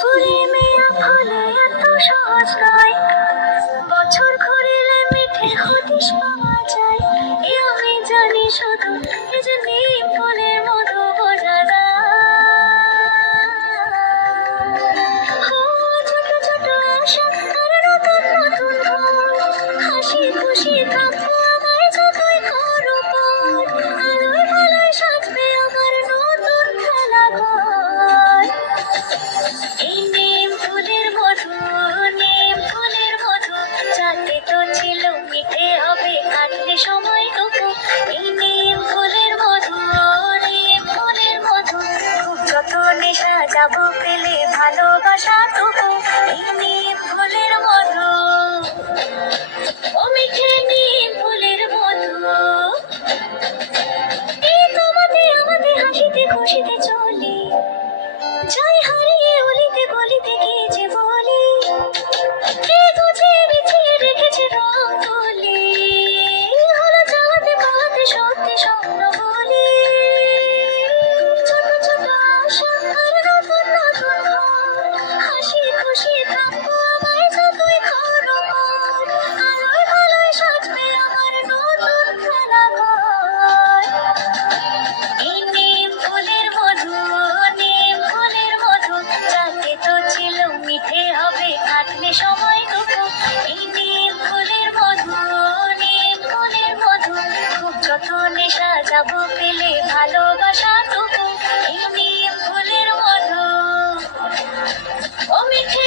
ফুলে মেয়া ফুলে এত সহজ নয়, বছর ঘুরিলে মিঠে হদিশ পাওয়া যায়। এ আমি জানি শুধু, এ যে নিম ফুলের মধু বোঝা যায়। ছোট ছোট আশা আর নতুন নতুন ভোর, হাসি খুশি থাকবো আমায় যতই করো পর। আলোয় ভালোয় সাজবে আমার নতুন খেলা ঘর। এই নিম ফুলের মধু, নিম ফুলের মধু, চাঁদে তো ছিল মিঠে হবে কাটলে সময়টুকু। এই নিম ফুলের মধু, নিম ফুলের মধু, খুব যতনে সাজাবো পেলে ভালোবাসাটুকু। এই নিম ফুলের মধু, ও মিঠে নিম ফুলের মধু। এই তোমাতে আমাতে হাসিতে খুশিতে চলি, যাই হারিয়ে অলিতে গলিতে গিয়ে যে বলি, কে গুছিয়ে বিছিয়ে রেখেছে রং তুলি। হলো চাওয়াতে পাওয়াতে সত্যি স্বপ্ন বলি। ছোট ছোট আশা আর নতুন নতুন ঘর, হাসি খুশি থাকবো আমায় যতই করো পর। আলোয় ভালোয় সাজবে আমার নতুন খেলা ঘর। এই নিম ফুলের মধু, নিম ফুলের মধু, চাঁদে তো ছিল মিঠে হবে কাটলে সময়টুকু। এই নিম ফুলের মধু, নিম ফুলের মধু, খুব যতনে সাজাবো পেলে ভালোবাসাটুকু। এই নিম ফুলের মধু, ও মিঠে